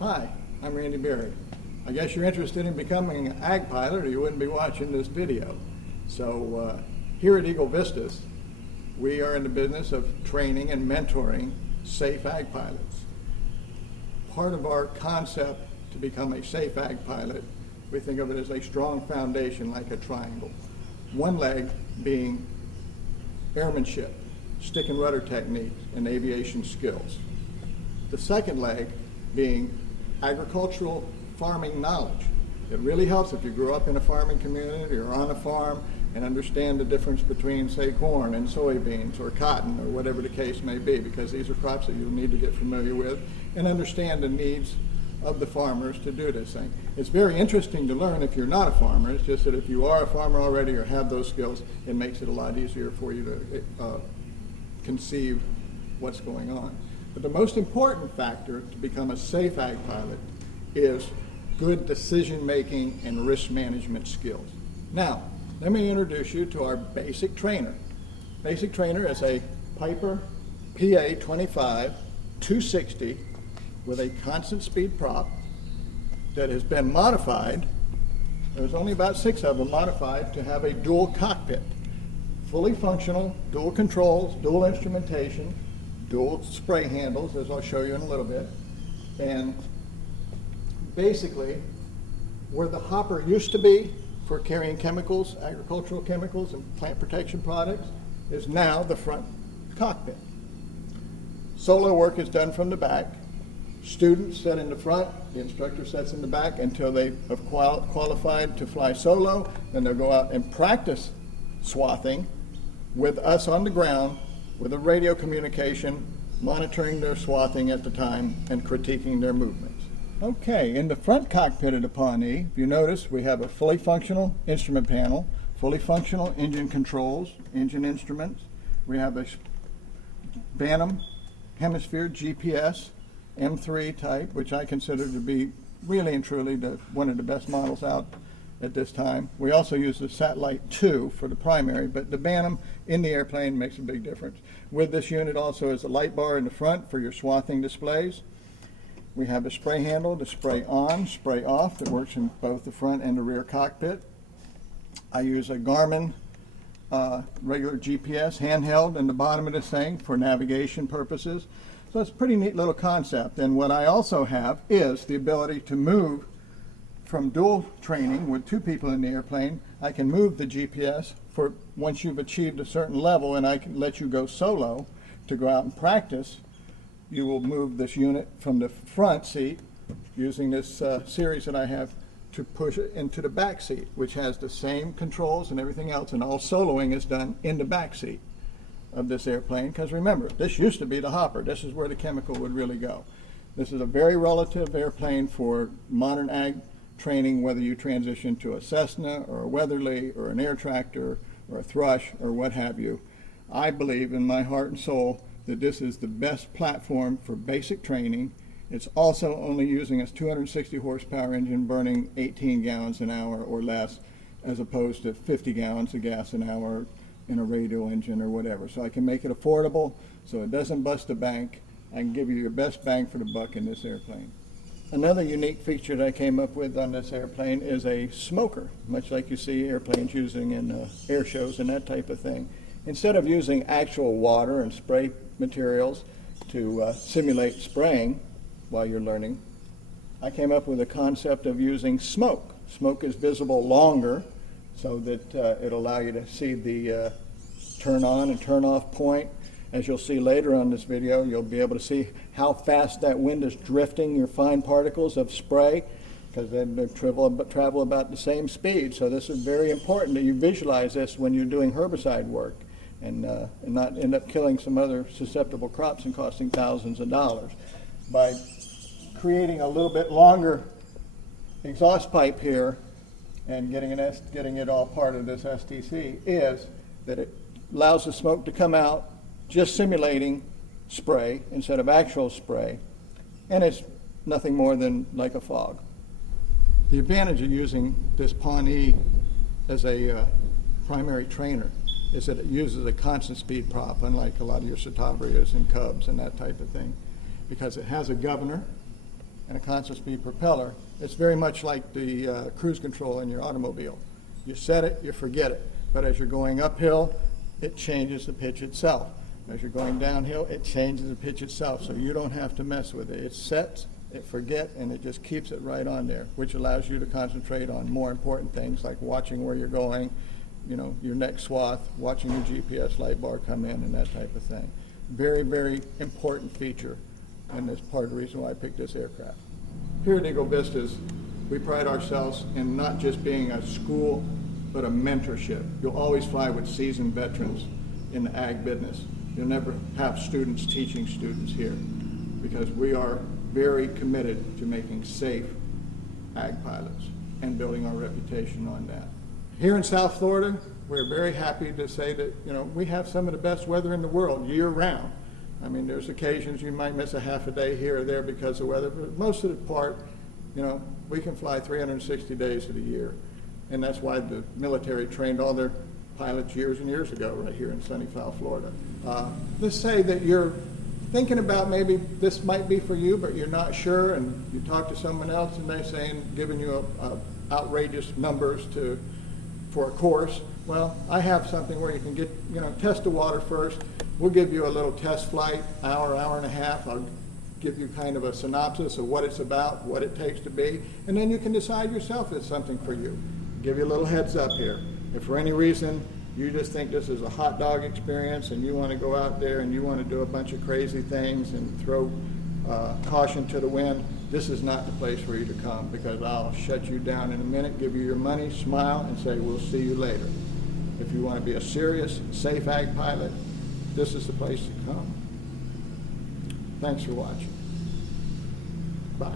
Hi, I'm Randy Berry. I guess you're interested in becoming an ag pilot or you wouldn't be watching this video. So here at Eagle Vistas, we are in the business of training and mentoring safe ag pilots. Part of our concept to become a safe ag pilot, we think of it as a strong foundation like a triangle. One leg being airmanship, stick and rudder techniques, and aviation skills. The second leg being agricultural farming knowledge. It really helps if you grew up in a farming community or on a farm and understand the difference between, say, corn and soybeans or cotton or whatever the case may be, because these are crops that you'll need to get familiar with and understand the needs of the farmers to do this thing. It's very interesting to learn if you're not a farmer. It's just that if you are a farmer already or have those skills, it makes it a lot easier for you to conceive what's going on. But the most important factor to become a safe ag pilot is good decision making and risk management skills. Now, let me introduce you to our basic trainer. Basic trainer is a Piper PA 25 260 with a constant speed prop that has been modified. There's only about 6 of them modified to have a dual cockpit. Fully functional, dual controls, dual instrumentation, dual spray handles, as I'll show you in a little bit. And basically, where the hopper used to be for carrying chemicals, agricultural chemicals and plant protection products, is now the front cockpit. Solo work is done from the back. Students sit in the front, the instructor sits in the back until they have qualified to fly solo. Then they'll go out and practice swathing with us on the ground with a radio communication, monitoring their swathing at the time and critiquing their movements. Okay, in the front cockpit of the Pawnee, if you notice, we have a fully functional instrument panel, fully functional engine controls, engine instruments. We have a Bantam Hemisphere GPS M3 type, which I consider to be really and truly one of the best models out at this time. We also use the Satellite 2 for the primary, but the Bantam in the airplane makes a big difference. With this unit also is a light bar in the front for your swathing displays. We have a spray handle to spray on, spray off that works in both the front and the rear cockpit. I use a Garmin regular GPS handheld in the bottom of this thing for navigation purposes. So it's a pretty neat little concept. And what I also have is the ability to move from dual training with 2 people in the airplane. I can move the GPS for once you've achieved a certain level, and I can let you go solo to go out and practice. You will move this unit from the front seat using this series that I have to push it into the back seat, which has the same controls and everything else, and all soloing is done in the back seat of this airplane, because remember, this used to be the hopper. This is where the chemical would really go. This is a very relative airplane for modern ag training, whether you transition to a Cessna or a Weatherly or an air tractor or a Thrush or what have you. I believe in my heart and soul that this is the best platform for basic training. It's also only using a 260 horsepower engine burning 18 gallons an hour or less, as opposed to 50 gallons of gas an hour in a radial engine or whatever. So I can make it affordable so it doesn't bust the bank. I can give you your best bang for the buck in this airplane. Another unique feature that I came up with on this airplane is a smoker, much like you see airplanes using in air shows and that type of thing. Instead of using actual water and spray materials to simulate spraying while you're learning, I came up with a concept of using smoke. Smoke is visible longer so that it'll allow you to see the turn on and turn off point. As you'll see later on this video, you'll be able to see how fast that wind is drifting your fine particles of spray, because they travel about the same speed. So this is very important that you visualize this when you're doing herbicide work and not end up killing some other susceptible crops and costing thousands of dollars. By creating a little bit longer exhaust pipe here and getting it all part of this STC is that it allows the smoke to come out just simulating spray instead of actual spray, and it's nothing more than like a fog. The advantage of using this Pawnee as a primary trainer is that it uses a constant speed prop, unlike a lot of your Citabrias and Cubs and that type of thing, because it has a governor and a constant speed propeller, it's very much like the cruise control in your automobile. You set it, you forget it. But as you're going uphill, it changes the pitch itself. As you're going downhill, it changes the pitch itself, so you don't have to mess with it. It sets, it forgets, and it just keeps it right on there, which allows you to concentrate on more important things like watching where you're going, you know, your next swath, watching your GPS light bar come in, and that type of thing. Very, very important feature, and that's part of the reason why I picked this aircraft. Here at Eagle Vistas, we pride ourselves in not just being a school, but a mentorship. You'll always fly with seasoned veterans in the ag business. You'll never have students teaching students here, because we are very committed to making safe ag pilots and building our reputation on that. Here in South Florida, we're very happy to say that, you know, we have some of the best weather in the world year-round. I mean, there's occasions you might miss a half a day here or there because of weather, but most of the part, you know, we can fly 360 days of the year. And that's why the military trained all their pilots years and years ago right here in sunny South Florida. Let's say that you're thinking about maybe this might be for you, but you're not sure, and you talk to someone else and they're saying, giving you outrageous numbers for a course. Well, I have something where you can get, you know, test the water first. We'll give you a little test flight, hour and a half. I'll give you kind of a synopsis of what it's about, what it takes to be, and then you can decide yourself if it's something for you. Give you a little heads up here. If for any reason you just think this is a hot dog experience and you want to go out there and you want to do a bunch of crazy things and throw caution to the wind, this is not the place for you to come, because I'll shut you down in a minute, give you your money, smile, and say, we'll see you later. If you want to be a serious, safe ag pilot, this is the place to come. Thanks for watching. Bye.